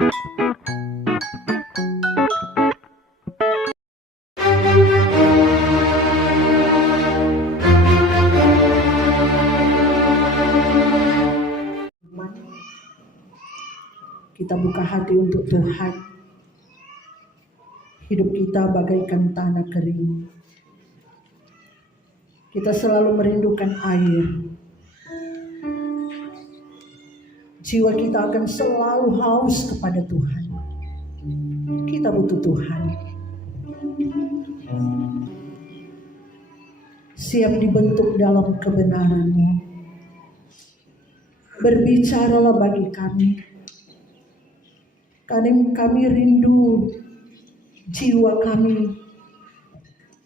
Kita buka hati untuk Tuhan. Hidup kita bagaikan tanah kering. Kita selalu merindukan air. Jiwa kita akan selalu haus kepada Tuhan. Kita butuh Tuhan. Siap dibentuk dalam kebenaran-Mu. Berbicaralah bagi kami. Kami rindu jiwa kami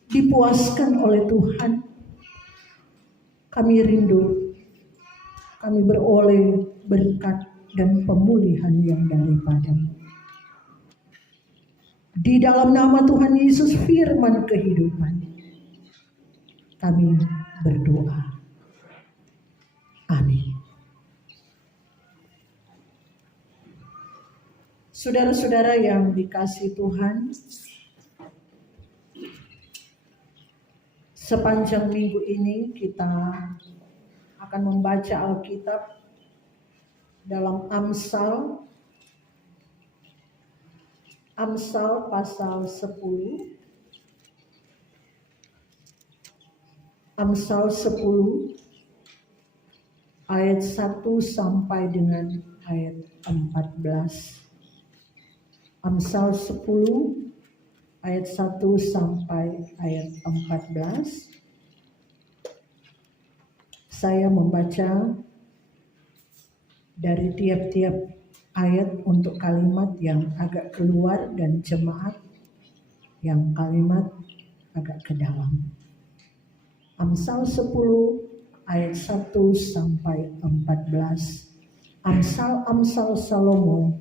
dipuaskan oleh Tuhan. Kami rindu, kami beroleh berkat dan pemulihan yang daripada-Mu. Di dalam nama Tuhan Yesus firman kehidupan, kami berdoa. Amin. Saudara-saudara yang dikasihi Tuhan, sepanjang minggu ini kita akan membaca Alkitab dalam Amsal pasal 10. Amsal 10 ayat 1 sampai dengan ayat 14. Amsal 10 ayat 1 sampai ayat 14. Saya membaca dari tiap-tiap ayat untuk kalimat yang agak keluar dan jemaat yang kalimat agak ke dalam. Amsal 10 ayat 1 sampai 14. Amsal Salomo.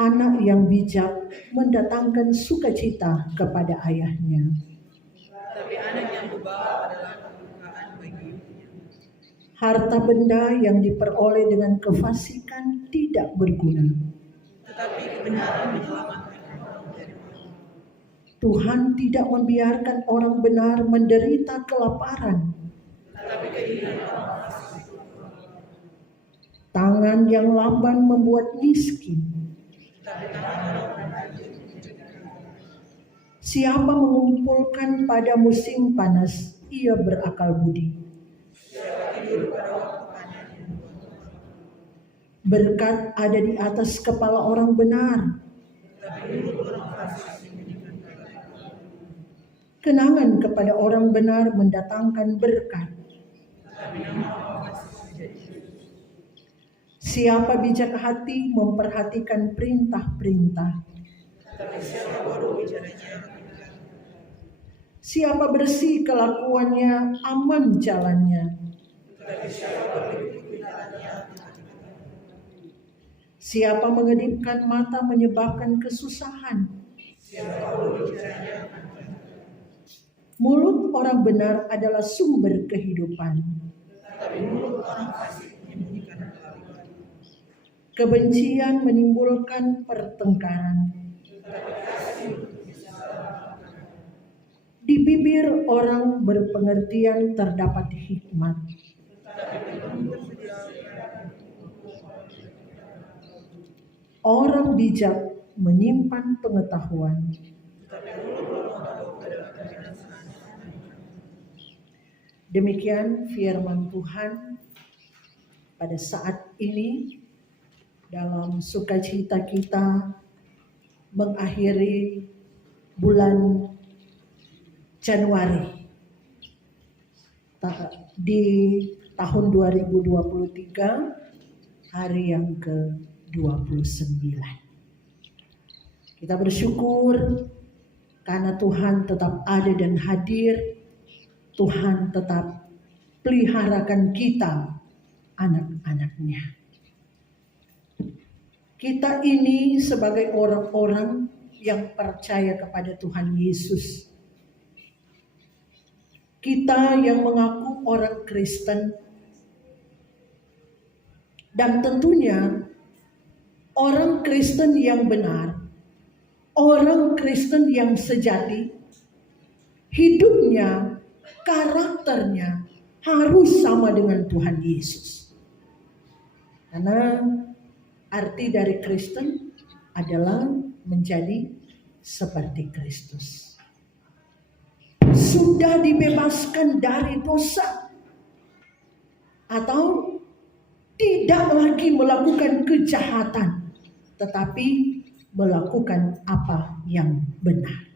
Anak yang bijak mendatangkan sukacita kepada ayahnya. Tapi anak yang bebal adalah keburukan bagi ibunya. Harta benda yang diperoleh dengan kefasikan tidak berguna. Tetapi kebenaran menyelamatkan orang dari maut. Tuhan tidak membiarkan orang benar menderita kelaparan. Tetapi keinginan orang fasik. Tangan yang lamban membuat miskin. Siapa mengumpulkan pada musim panas, ia berakal budi. Berkat ada di atas kepala orang benar. Kenangan kepada orang benar mendatangkan berkat. Siapa bijak hati memperhatikan perintah-perintah. Siapa bersih kelakuannya, aman jalannya. Siapa mengedipkan mata menyebabkan kesusahan. Mulut orang benar adalah sumber kehidupan. Kebencian menimbulkan pertengkaran. Di bibir orang berpengertian terdapat hikmat. Orang bijak menyimpan pengetahuan. Demikian firman Tuhan pada saat ini. Dalam sukacita kita mengakhiri bulan Januari di tahun 2023, hari yang ke-29. Kita bersyukur karena Tuhan tetap ada dan hadir. Tuhan tetap peliharakan kita, anak-anaknya. Kita ini sebagai orang-orang yang percaya kepada Tuhan Yesus. Kita yang mengaku orang Kristen. Dan tentunya orang Kristen yang benar, orang Kristen yang sejati, hidupnya, karakternya harus sama dengan Tuhan Yesus. Karena arti dari Kristen adalah menjadi seperti Kristus. Sudah dibebaskan dari dosa, atau tidak lagi melakukan kejahatan, tetapi melakukan apa yang benar.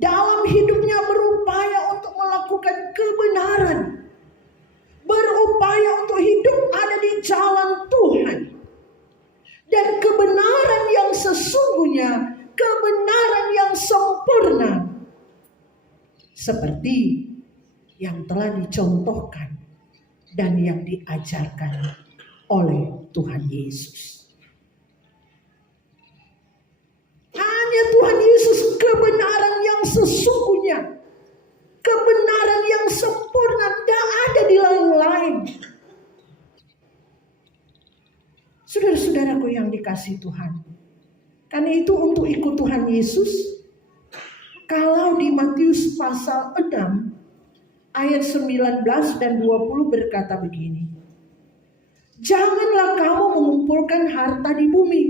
Dalam hidupnya berupaya untuk melakukan kebenaran, berupaya untuk hidup ada di jalan Tuhan. Dan kebenaran yang sesungguhnya, kebenaran yang sempurna, seperti yang telah dicontohkan dan yang diajarkan oleh Tuhan Yesus. Hanya Tuhan Yesus kebenaran yang sesungguhnya, kebenaran yang sempurna, tidak ada di lain-lain. Saudara-saudaraku yang dikasihi Tuhan, karena itu untuk ikut Tuhan Yesus, kalau di Matius pasal 6 ayat 19 dan 20 berkata begini. Janganlah kamu mengumpulkan harta di bumi.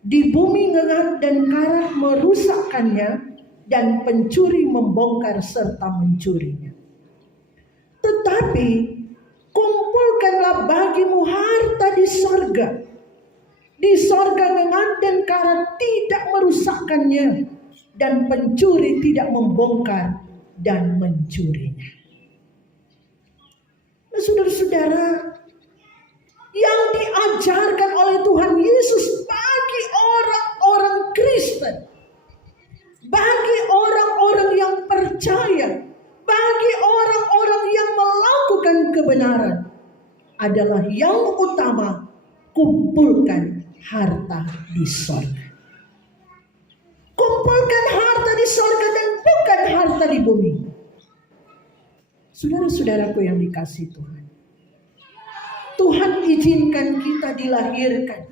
Di bumi ngengat dan karat merusakkannya, dan pencuri membongkar serta mencurinya. Tetapi kumpulkanlah bagimu harta di sorga. Di sorga ngengat dan karat tidak merusakkannya, dan pencuri tidak membongkar dan mencurinya. Nah, saudara-saudara, yang diajarkan oleh Tuhan Yesus bagi orang-orang Kristen, bagi orang-orang yang percaya, bagi orang-orang yang melakukan kebenaran, adalah yang utama, kumpulkan harta di sorga. Kumpulkan harta di sorga dan bukan harta di bumi. Saudara-saudaraku yang dikasihi Tuhan, Tuhan izinkan kita dilahirkan.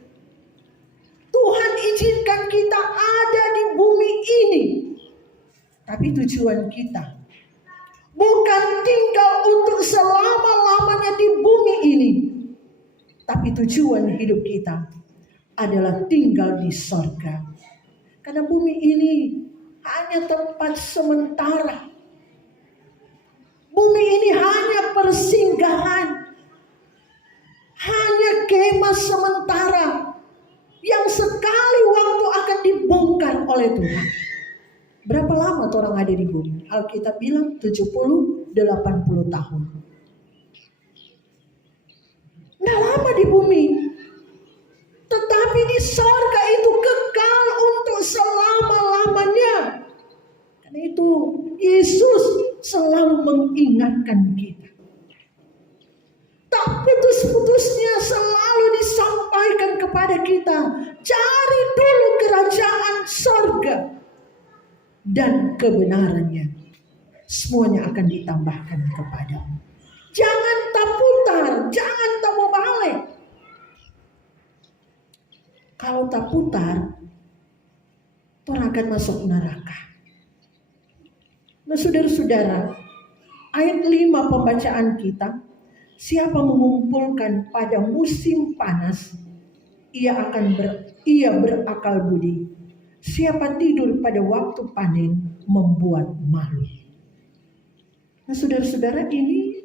Tuhan izinkan kita ada di bumi ini. Tapi tujuan kita bukan tinggal untuk selama-lamanya di bumi ini. Tapi tujuan hidup kita adalah tinggal di sorga. Karena bumi ini hanya tempat sementara. Bumi ini hanya persinggahan. Hanya kemah sementara yang sekali waktu akan dibongkar oleh Tuhan. Berapa lama orang ada di bumi? Alkitab bilang 70-80 tahun. Nah, lama di bumi. Tetapi di sorga itu kekal untuk selama-lamanya. Karena itu Yesus selalu mengingatkan kita. Tak putus-putusnya selalu disampaikan kepada kita. Cari dulu kerajaan sorga dan kebenarannya. Semuanya akan ditambahkan kepadamu. Jangan tak putar, jangan tak mau balik. Kalau tak putar, orang akan masuk neraka. Nah, saudara-saudara, ayat 5 pembacaan kita, siapa mengumpulkan pada musim panas, ia berakal budi. Siapa tidur pada waktu panen, membuat malu. Nah, saudara-saudara, ini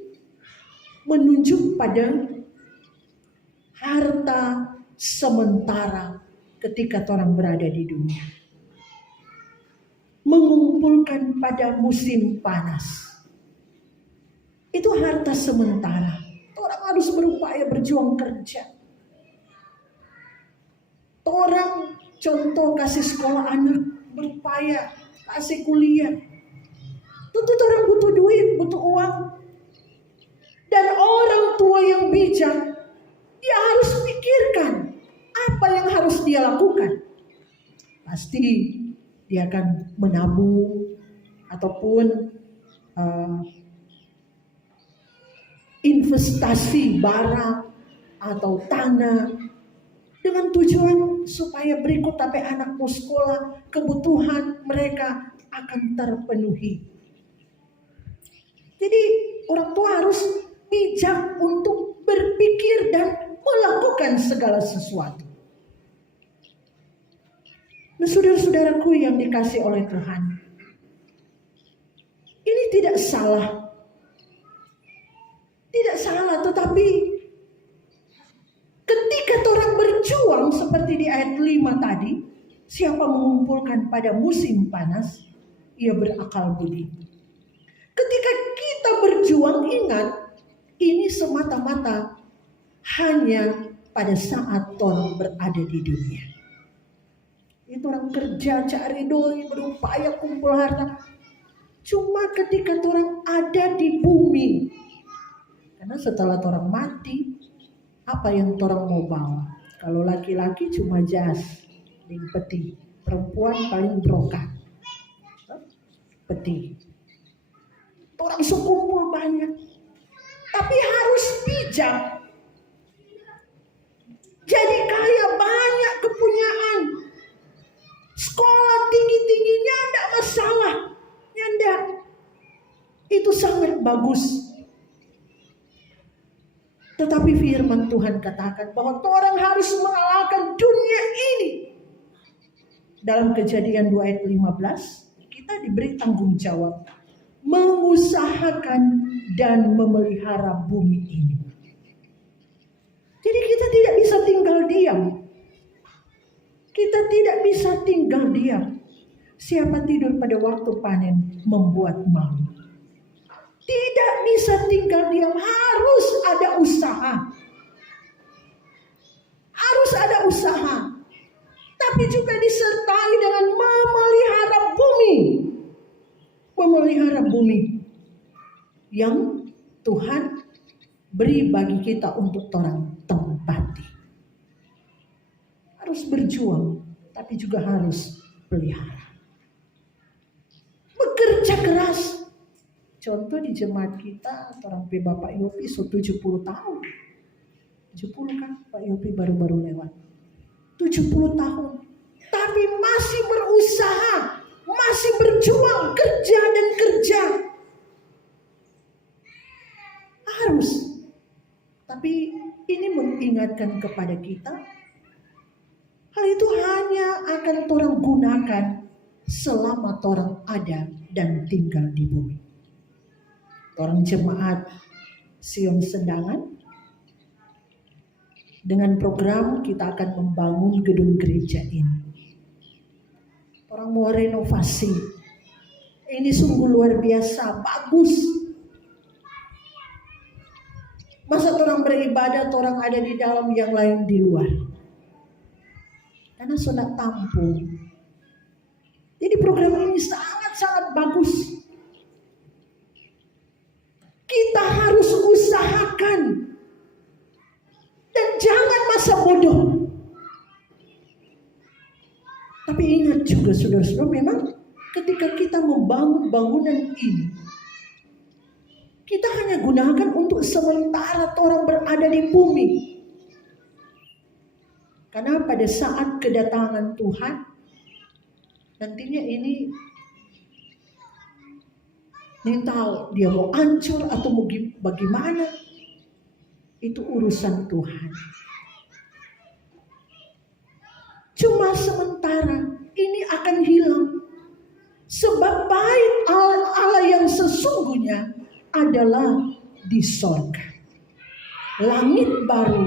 menunjuk pada harta sementara ketika orang berada di dunia. Mengumpulkan pada musim panas. Itu harta sementara. Orang harus berupaya berjuang kerja. Orang contoh kasih sekolah anak, berupaya kasih kuliah. Tentu orang butuh duit, butuh uang. Dan orang tua yang bijak, dia harus pikirkan apa yang harus dia lakukan. Pasti dia akan menabung ataupun investasi barang atau tanah dengan tujuan supaya berikut tapi anakmu sekolah, kebutuhan mereka akan terpenuhi. Jadi orang tua harus bijak untuk berpikir dan melakukan segala sesuatu. Nah, saudara-saudaraku yang dikasih oleh Tuhan, ini tidak salah. Tidak salah, tetapi ketika orang berjuang seperti di ayat 5 tadi, siapa mengumpulkan pada musim panas, ia berakal budi. Ketika kita berjuang, ingat, ini semata-mata hanya pada saat orang berada di dunia. Itu orang kerja, cari doi, berupaya kumpul harta. Cuma ketika orang ada di bumi, karena setelah orang mati, apa yang orang mau bawa? Kalau laki-laki cuma jas, peti. Perempuan paling brokat, peti. Orang sekumpul banyak, tapi harus bijak. Jadi kaya, banyak kepunyaan, sekolah tinggi-tingginya tidak masalah, nyanda. Itu sangat bagus. Tetapi firman Tuhan katakan bahwa orang harus mengalahkan dunia ini. Dalam Kejadian 2 ayat 15, kita diberi tanggung jawab mengusahakan dan memelihara bumi ini. Jadi kita tidak bisa tinggal diam. Kita tidak bisa tinggal diam. Siapa tidur pada waktu panen membuat malu. Tidak bisa tinggal diam, harus ada usaha. Harus ada usaha. Tapi juga disertai dengan memelihara bumi. Memelihara bumi yang Tuhan beri bagi kita untuk orang tempati. Harus berjuang, tapi juga harus pelihara. Bekerja keras. Contoh di jemaat kita, orang Bapak Yopi so 70 tahun. 70 kan, Pak Yopi baru-baru lewat. 70 tahun. Tapi masih berusaha, masih berjuang, kerja dan kerja. Harus. Tapi ini mengingatkan kepada kita, hal itu hanya akan orang gunakan selama orang ada dan tinggal di bumi. Orang jemaat Sion Sendangan, dengan program kita akan membangun gedung gereja ini. Orang mau renovasi. Ini sungguh luar biasa, bagus. Masa orang beribadah, orang ada di dalam, yang lain di luar. Karena sudah tampung. Jadi program ini sangat-sangat bagus. Kita harus usahakan. Dan jangan masa bodoh. Tapi ingat juga saudara-saudara, memang ketika kita membangun bangunan ini, kita hanya gunakan untuk sementara orang berada di bumi. Karena pada saat kedatangan Tuhan, nantinya ini tahu dia mau hancur atau mau bagaimana, itu urusan Tuhan. Cuma sementara ini akan hilang. Sebab bait Allah yang sesungguhnya adalah di sorga. Langit baru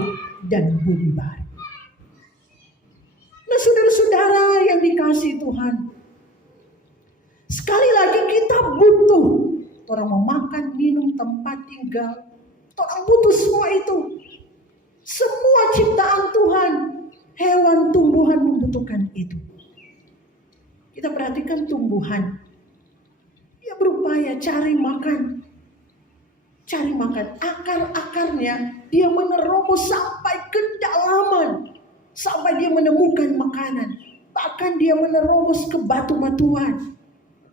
dan bumi baru. Nah saudara-saudara yang dikasihi Tuhan, sekali lagi kita butuh. Orang mau makan, minum, tempat tinggal. Orang butuh semua itu. Semua ciptaan Tuhan, hewan, tumbuhan membutuhkan itu. Kita perhatikan tumbuhan. Dia berupaya cari makan. Cari makan. Akar-akarnya dia menerobos sampai kedalaman. Sampai dia menemukan makanan. Bahkan dia menerobos ke batu-batuan.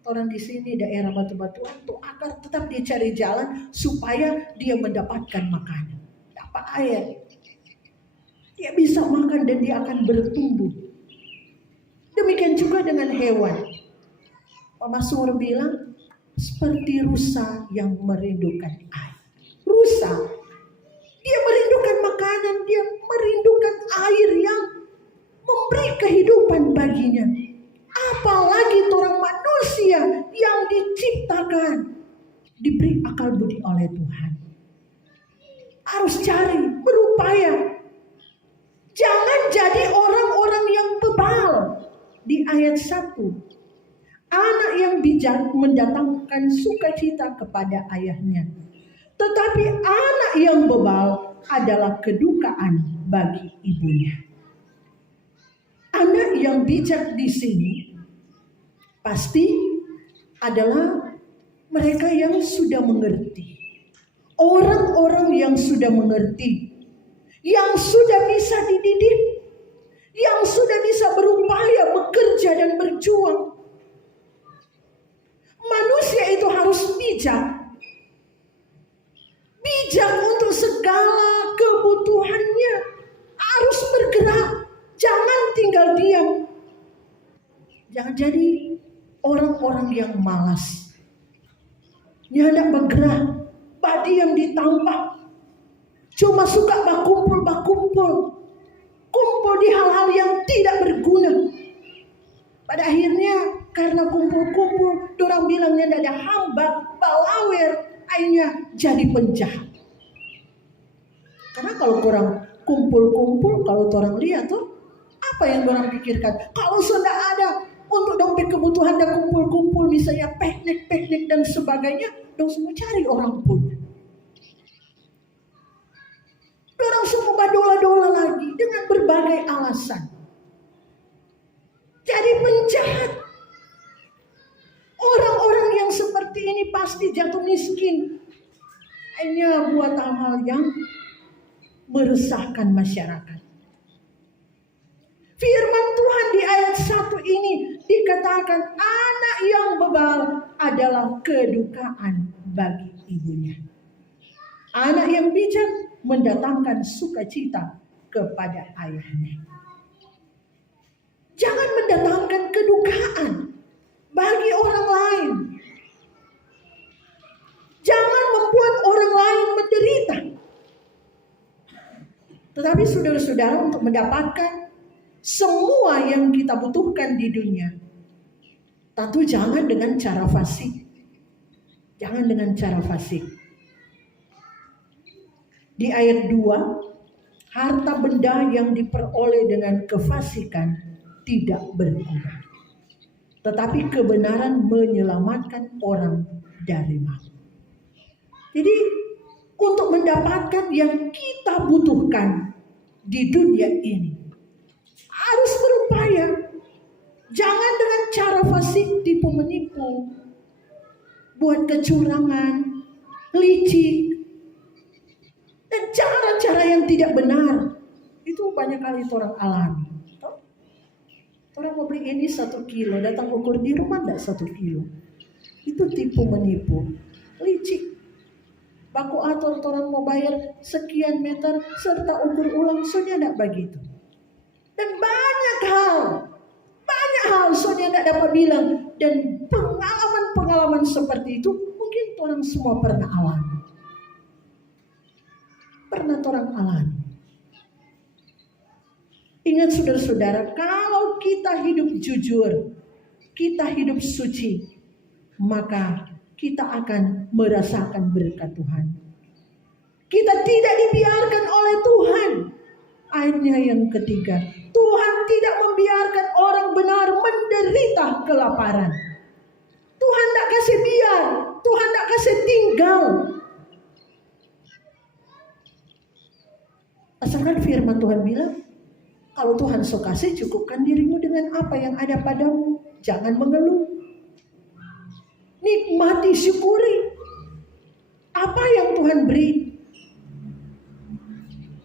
Orang di sini daerah batu-batuan tuh akar, tetap dia cari jalan supaya dia mendapatkan makanan, dapat air. Dia bisa makan dan dia akan bertumbuh. Demikian juga dengan hewan. Pak Mazmur bilang, seperti rusa yang merindukan air. Rusa, dia merindukan makanan, dia merindukan air yang memberi kehidupan baginya. Apalagi orang manusia yang diciptakan, diberi akal budi oleh Tuhan. Harus cari, berupaya. Jangan jadi orang-orang yang bebal. Di ayat 1, anak yang bijak mendatangkan sukacita kepada ayahnya, tetapi anak yang bebal adalah kedukaan bagi ibunya. Anak yang bijak di sini pasti adalah mereka yang sudah mengerti. Orang-orang yang sudah mengerti, yang sudah bisa dididik, yang sudah bisa berupaya bekerja dan berjuang. Manusia itu harus bijak. Bijak untuk segala kebutuhannya. Harus bergerak. Jangan tinggal diam. Jangan jadi orang-orang yang malas. Nyandak bergerak. Diam di tampak. Cuma suka berkumpul. Kumpul di hal-hal yang tidak berguna. Pada akhirnya karena kumpul-kumpul, orang bilangnya tidak ada hamba, balawer, akhirnya jadi penjahat. Karena kalau orang kumpul-kumpul, kalau orang lihat tuh, apa yang orang pikirkan? Kalau sudah ada untuk dompet kebutuhan dan kumpul-kumpul, misalnya piknik dan sebagainya, dong semua cari orang punya. Orang semua badola-dola lagi dengan berbagai alasan. Jadi penjahat. Orang-orang yang seperti ini pasti jatuh miskin. Hanya buat hal-hal yang meresahkan masyarakat. Firman Tuhan di ayat 1 ini dikatakan anak yang bebal adalah kedukaan bagi ibunya. Anak yang bijak mendatangkan sukacita kepada ayahnya. Jangan mendatangkan kedukaan bagi orang lain. Jangan membuat orang lain menderita. Tetapi saudara-saudara, untuk mendapatkan semua yang kita butuhkan di dunia, tentu jangan dengan cara fasik. Jangan dengan cara fasik. Di ayat 2, harta benda yang diperoleh dengan kefasikan tidak berguna. Tetapi kebenaran menyelamatkan orang dari maut. Jadi untuk mendapatkan yang kita butuhkan di dunia ini, harus berupaya. Jangan dengan cara fasik, tipu menipu, buat kecurangan, licik, dan cara-cara yang tidak benar. Itu banyak kali orang alami. Orang mau beli ini 1 kilo, datang ukur di rumah enggak 1 kilo. Itu tipu menipu, licik. Baku atur orang mau bayar sekian meter serta ukur ulang, soalnya enggak begitu. Dan banyak hal soalnya enggak dapat bilang. Dan pengalaman-pengalaman seperti itu mungkin orang semua pernah alami. Pernah orang alami. Ingat saudara-saudara, kalau kita hidup jujur, kita hidup suci, maka kita akan merasakan berkat Tuhan. Kita tidak dibiarkan oleh Tuhan. Ayatnya yang ketiga, Tuhan tidak membiarkan orang benar menderita kelaparan. Tuhan tidak kasih biar, Tuhan tidak kasih tinggal. Asalkan firman Tuhan bilang, kalau Tuhan sok kasih, cukupkan dirimu dengan apa yang ada padamu. Jangan mengeluh. Nikmati, syukuri apa yang Tuhan beri.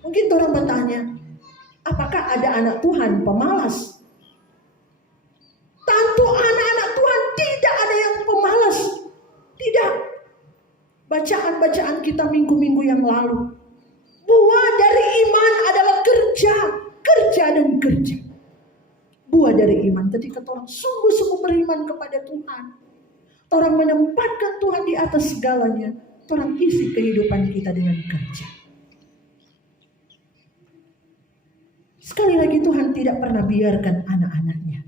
Mungkin orang bertanya, apakah ada anak Tuhan pemalas? Tentu anak-anak Tuhan tidak ada yang pemalas. Tidak. Bacaan-bacaan kita minggu-minggu yang lalu, buah dari iman adalah kerja. dan kerja. Buah dari iman ketika orang sungguh-sungguh beriman kepada Tuhan. Orang menempatkan Tuhan di atas segalanya. Orang isi kehidupan kita dengan kerja. Sekali lagi Tuhan tidak pernah biarkan anak-anaknya.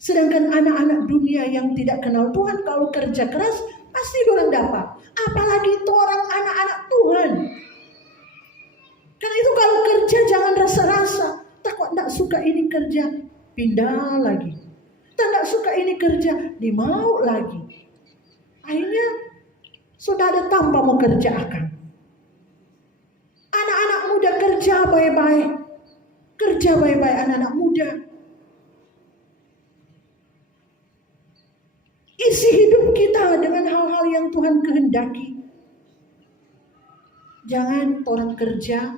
Sedangkan anak-anak dunia yang tidak kenal Tuhan kalau kerja keras pasti orang dapat. Apalagi itu orang anak-anak Tuhan. Karena itu kalau kerja jangan rasa-rasa. Takut tidak suka ini kerja, pindah lagi. Tidak suka ini kerja, dimau lagi. Akhirnya sudah ada tanpa mau kerja akan. Anak-anak muda kerja baik-baik. Kerja baik-baik anak-anak muda. Isi hidup kita dengan hal-hal yang Tuhan kehendaki. Jangan orang kerja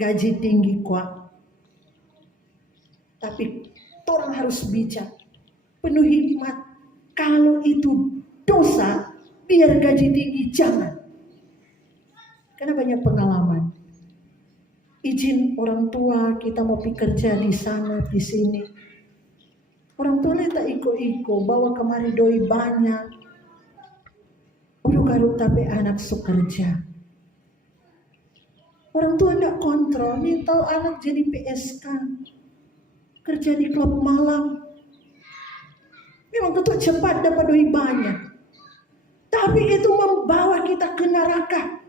gaji tinggi kuat. Tapi orang harus bijak, penuh hikmat. Kalau itu dosa, biar gaji tinggi jangan. Karena banyak pengalaman. Izin orang tua kita mau pergi kerja di sana, di sini. Orang tua tak iko-iko, bawa kemari doi banyak. Udah garuk tapi anak kerja. Orang tua tidak kontrol, nih tahu anak jadi PSK. Kerja di klub malam. Memang betul cepat dapat duit banyak. Tapi itu membawa kita ke neraka.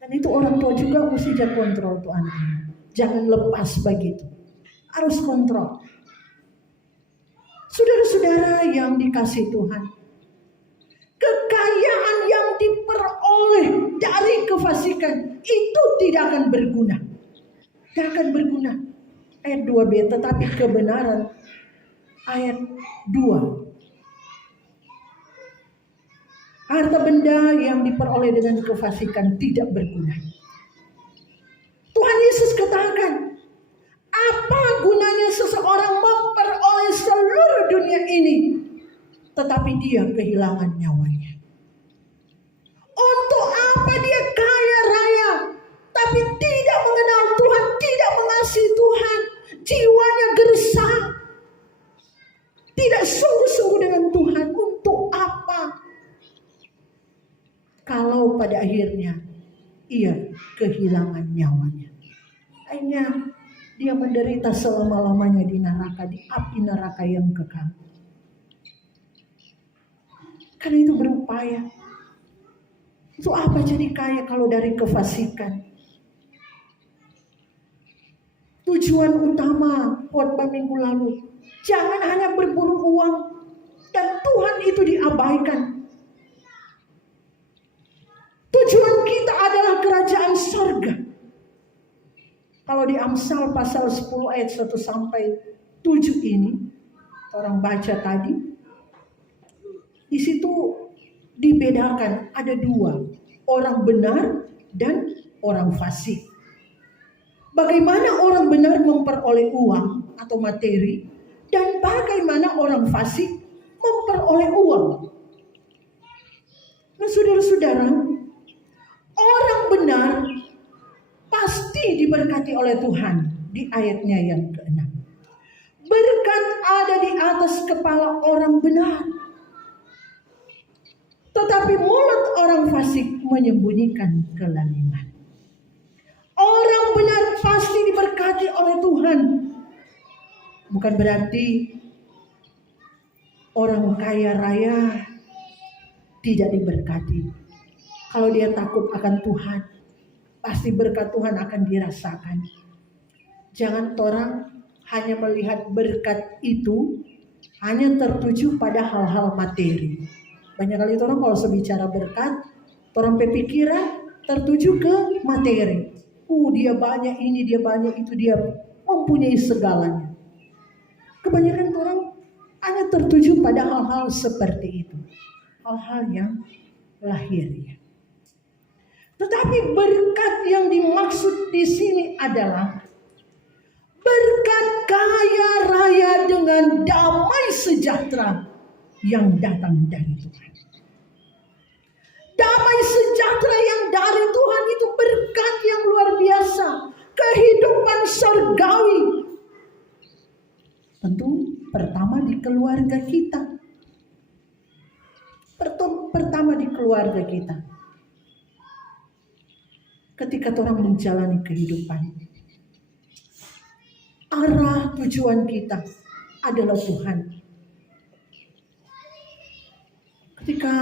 Dan itu orang tua juga mesti jaga kontrol tuh anak-anak. Jangan lepas begitu. Harus kontrol. Saudara-saudara yang dikasihi Tuhan. Kekayaan yang diperoleh dari kefasikan itu tidak akan berguna. Tidak akan berguna. Ayat 2b, tetapi kebenaran. Ayat 2. Harta benda yang diperoleh dengan kefasikan tidak berguna. Tuhan Yesus katakan, apa gunanya seseorang memperoleh seluruh dunia ini, tetapi dia kehilangan nyawanya? Untuk apa dia kaya raya, tapi tidak mengenal Tuhan, tidak mengasihi Tuhan, jiwanya gersang, tidak sungguh-sungguh dengan Tuhan? Untuk apa? Kalau pada akhirnya ia kehilangan nyawanya, akhirnya dia menderita selama-lamanya di neraka, di api neraka yang kekal. Karena itu berupaya. Itu apa jadi kaya kalau dari kefasikan? Tujuan utama khotbah minggu lalu, jangan hanya berburu uang dan Tuhan itu diabaikan. Tujuan kita adalah kerajaan surga. Kalau di Amsal pasal 10 ayat 1 sampai 7 ini, orang baca tadi, di situ dibedakan ada dua, orang benar dan orang fasik. Bagaimana orang benar memperoleh uang atau materi, dan bagaimana orang fasik memperoleh uang. Nah, saudara-saudara, orang benar pasti diberkati oleh Tuhan di ayatnya yang ke-6. Berkat ada di atas kepala orang benar. Tetapi mulut orang fasik menyembunyikan kelaliman. Orang benar pasti diberkati oleh Tuhan. Bukan berarti orang kaya raya tidak diberkati. Kalau dia takut akan Tuhan, pasti berkat Tuhan akan dirasakan. Jangan orang hanya melihat berkat itu hanya tertuju pada hal-hal materi. Banyak kali orang kalau sebicara berkat, orang berpikiran tertuju ke materi. Dia banyak ini, dia banyak itu, dia mempunyai segalanya. Kebanyakan orang hanya tertuju pada hal-hal seperti itu. Hal-hal yang lahiriah. Tetapi berkat yang dimaksud di sini adalah berkat kaya raya dengan damai sejahtera yang datang dari Tuhan. Damai sejahtera yang dari Tuhan itu berkat yang luar biasa. kehidupan surgawi? Tentu pertama di keluarga kita. Pertama di keluarga kita. Ketika orang menjalani kehidupan, arah tujuan kita adalah Tuhan. Ketika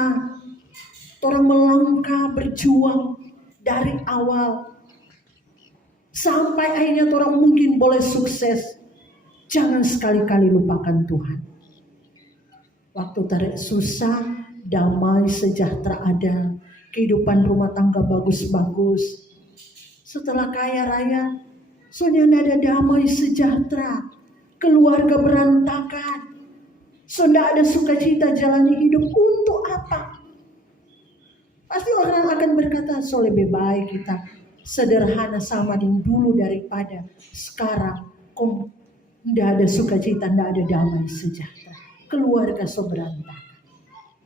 orang melangkah berjuang dari awal sampai akhirnya orang mungkin boleh sukses, jangan sekali-kali lupakan Tuhan. Waktu tarik susah, damai sejahtera ada, kehidupan rumah tangga bagus-bagus. Setelah kaya raya, soalnya tidak ada damai sejahtera, keluarga berantakan, so tidak ada sukacita jalani hidup. Untuk apa? Pasti orang akan berkata, so lebih baik kita sederhana sama dengan dulu daripada sekarang. Kok tidak ada sukacita, tidak ada damai sejahtera, keluarga so berantakan.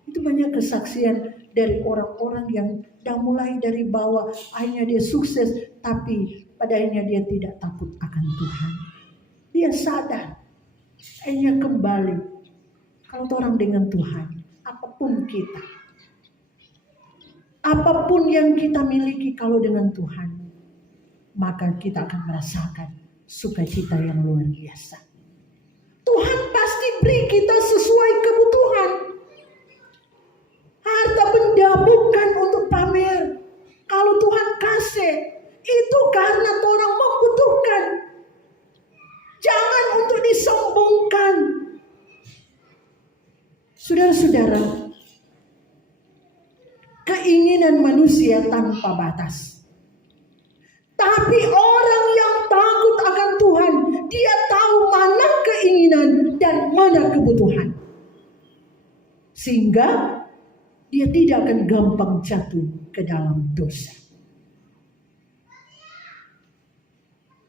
Itu banyak kesaksian dari orang-orang yang dah mulai dari bawah, akhirnya dia sukses, tapi pada akhirnya dia tidak takut akan Tuhan. Dia sadar, akhirnya kembali. Kalau orang dengan Tuhan, apapun kita, apapun yang kita miliki kalau dengan Tuhan, maka kita akan merasakan sukacita yang luar biasa. Tuhan pasti beri kita sesuai kebutuhan. Harta benda bukan untuk pamer. Kalau Tuhan kasih, itu karena orang membutuhkan. Jangan untuk disombongkan. Saudara-saudara, keinginan manusia tanpa batas. Tapi orang yang takut akan Tuhan, dia tahu mana keinginan dan mana kebutuhan. Sehingga dia tidak akan gampang jatuh ke dalam dosa.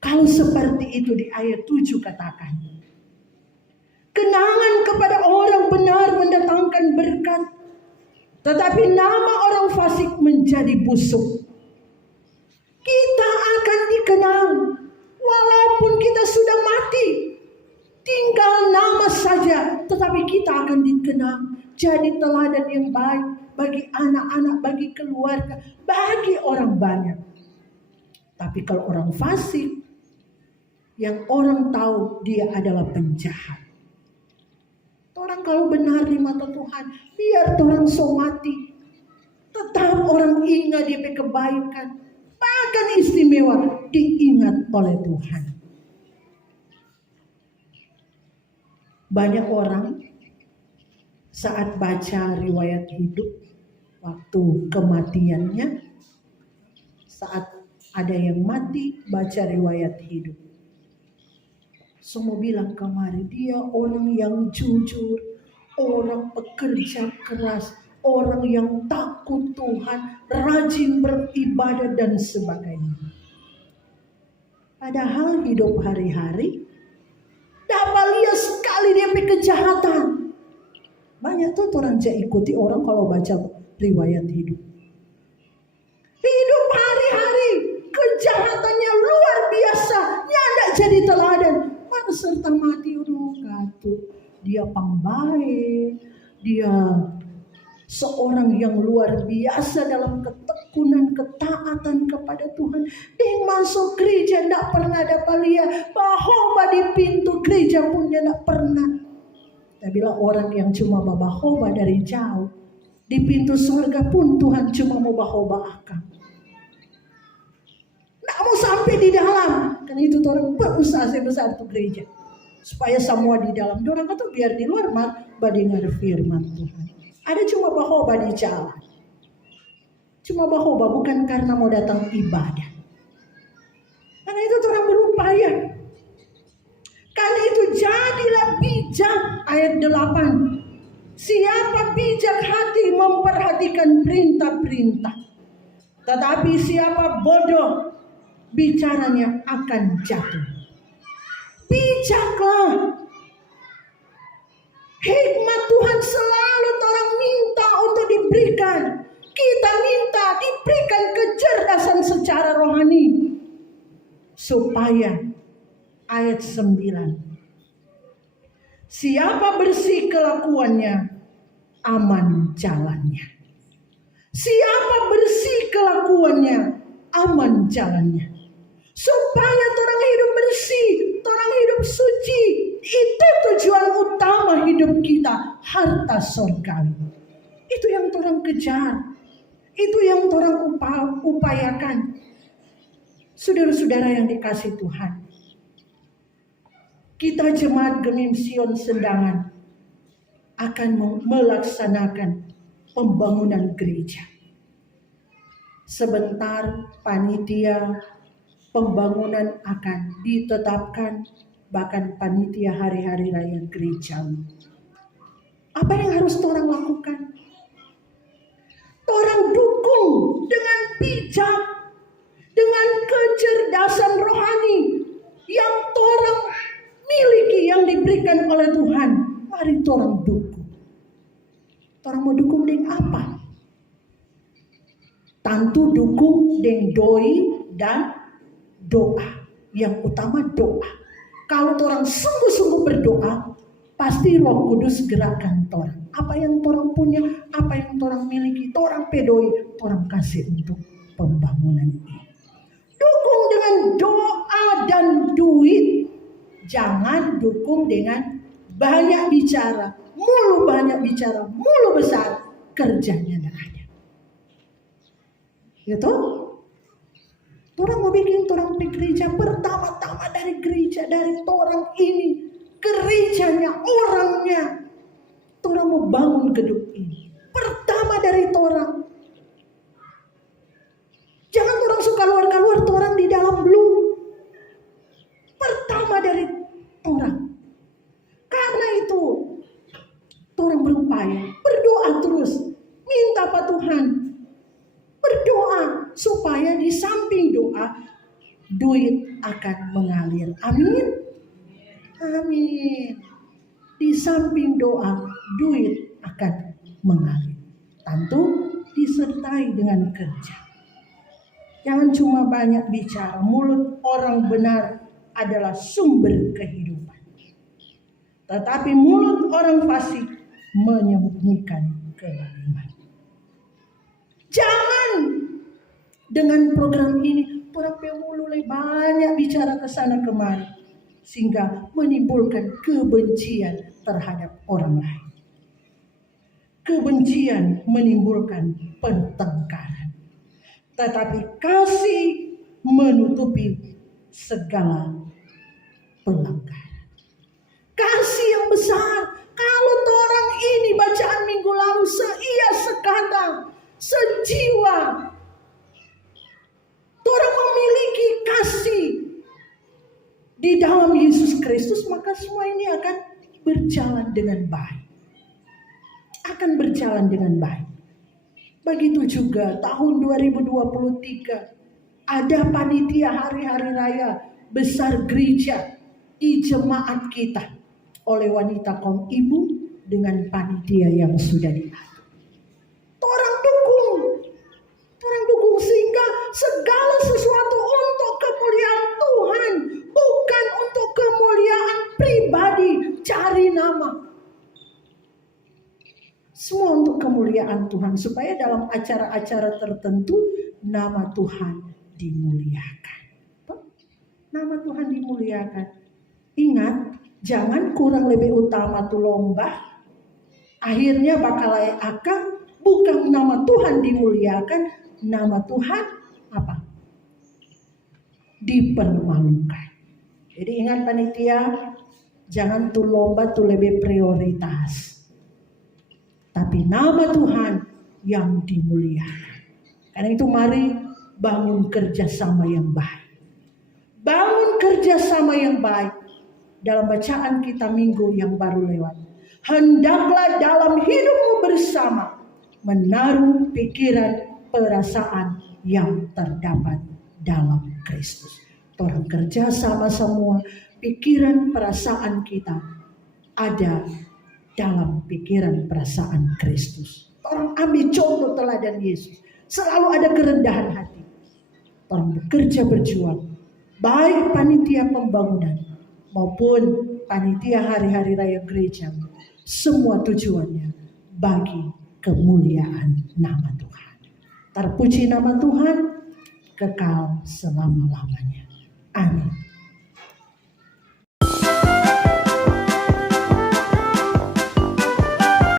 Kalau seperti itu di ayat 7 katakan, kenangan kepada orang benar mendatangkan berkat, tetapi nama orang fasik menjadi busuk. Kita akan dikenang walaupun kita sudah mati. Tinggal nama saja, tetapi kita akan dikenang. Jadi teladan yang baik bagi anak-anak, bagi keluarga, bagi orang banyak. Tapi kalau orang fasik, yang orang tahu dia adalah penjahat. Orang kalau benar di mata Tuhan, biar orang so mati, tetap orang ingat dia kebaikan. Bahkan istimewa diingat oleh Tuhan. Banyak orang saat baca riwayat hidup waktu kematiannya, saat ada yang mati baca riwayat hidup, semua bilang kemarin dia orang yang jujur, orang pekerja keras, orang yang takut Tuhan, rajin beribadah dan sebagainya. Padahal hidup hari-hari dapat lihat sekali dia kejahatan. Banyak tuh orang yang ikuti orang kalau baca riwayat hidup. Hidup hari-hari kejahatannya luar biasa, nyandak jadi teladan. Pada serta mati dia pembaik, dia seorang yang luar biasa dalam ketekunan, ketaatan kepada Tuhan. Dia masuk gereja tidak pernah dapat lihat bahoba di pintu gereja pun dia tidak pernah. Tapi bila orang yang cuma bahoba dari jauh, di pintu surga pun Tuhan cuma mau bahoba akan. Tidak mau sampai di dalam. Karena itu orang berusaha sebesar itu gereja. Supaya semua di dalam. Orang kata biar di luar mah dengar firman Tuhan. Ada cuma bahoba di jalan. Cuma bahoba bukan karena mau datang ibadah. Karena itu orang berupaya. Karena itu jadilah bijak. Ayat 8. Siapa bijak hati memperhatikan perintah-perintah. Tetapi siapa bodoh, bicaranya akan jatuh. Bijaklah. Hikmat Tuhan selalu orang minta untuk diberikan. Kita minta diberikan kecerdasan secara rohani. supaya ayat 9. Siapa bersih kelakuannya, aman jalannya. Siapa bersih kelakuannya, aman jalannya. Supaya orang hidup bersih, orang hidup suci. Itu tujuan utama hidup kita, harta surgawi. Itu yang orang kejar. Itu yang orang upayakan. Saudara-saudara yang dikasih Tuhan, kita jemaat Gemim Sion Sendangan akan melaksanakan pembangunan gereja. Sebentar panitia pembangunan akan ditetapkan, bahkan panitia hari-hari raya gereja. Apa yang harus orang lakukan? Orang dukung dengan bijak, dengan kecerdasan rohani yang orang miliki, yang diberikan oleh Tuhan. Mari orang dukung. Orang mau dukung dengan apa? Tentu dukung dengan doi dan doa. Yang utama doa. Kalau orang sungguh-sungguh berdoa, pasti Roh Kudus gerakkan orang. Apa yang orang punya, apa yang orang miliki, orang pedoi, orang kasih untuk pembangunan ini. Dukung dengan doa dan duit. Jangan dukung dengan banyak bicara, mulu banyak bicara, mulu besar, kerjanya tidak ada. Gitu? Orang mau bikin orang di gereja, pertama-tama dari gereja, dari orang ini, gerejanya, orangnya. Orang mau bangun gedung ini. Pertama dari orang. Jangan orang suka luar-luar, orang di dalam belum. Pertama dari orang. Karena itu, orang berupaya, berdoa terus. Minta Pak Tuhan. Berdoa supaya di samping doa, duit akan mengalir. Amin. Amin. Di samping doa, duit akan mengalir. Tentu disertai dengan kerja. Jangan cuma banyak bicara. Mulut orang benar adalah sumber kehidupan. Tetapi mulut orang fasik menyembunyikan kezaliman. Jangan dengan program ini orang mulai banyak bicara ke sana kemari sehingga menimbulkan kebencian terhadap orang lain. Kebencian menimbulkan pertengkaran. Tetapi kasih menutupi segala pelanggaran. Kasih yang besar. Kalau orang ini bacaan minggu lalu seia sekata, sejiwa. Orang memiliki kasih di dalam Yesus Kristus, maka semua ini akan berjalan dengan baik. Akan berjalan dengan baik. Begitu juga tahun 2023 ada panitia hari-hari raya besar gereja di jemaat kita oleh wanita kaum ibu dengan panitia yang sudah diatur. Orang dukung sehingga segala sesuatu untuk kemuliaan Tuhan, bukan untuk kemuliaan pribadi, cari nama. Semua untuk kemuliaan Tuhan, supaya dalam acara-acara tertentu nama Tuhan dimuliakan. Nama Tuhan dimuliakan. Ingat, jangan kurang lebih utama tuh lomba. Akhirnya bakal akan bukan nama Tuhan dimuliakan, nama Tuhan apa? Dipermalukan. Jadi ingat panitia, jangan tuh lomba tuh lebih prioritas. Tapi nama Tuhan yang dimuliakan. Karena itu mari bangun kerjasama yang baik. Bangun kerjasama yang baik. Dalam bacaan kita minggu yang baru lewat. Hendaklah dalam hidupmu bersama menaruh pikiran, perasaan yang terdapat dalam Kristus. Orang kerja sama semua, pikiran, perasaan kita ada dalam pikiran, perasaan Kristus. Orang ambil contoh teladan Yesus. Selalu ada kerendahan hati. Orang bekerja berjuang baik panitia pembangunan maupun panitia hari-hari raya gereja, semua tujuannya bagi kemuliaan nama Tuhan. Terpuji nama Tuhan kekal selama-lamanya. Amin.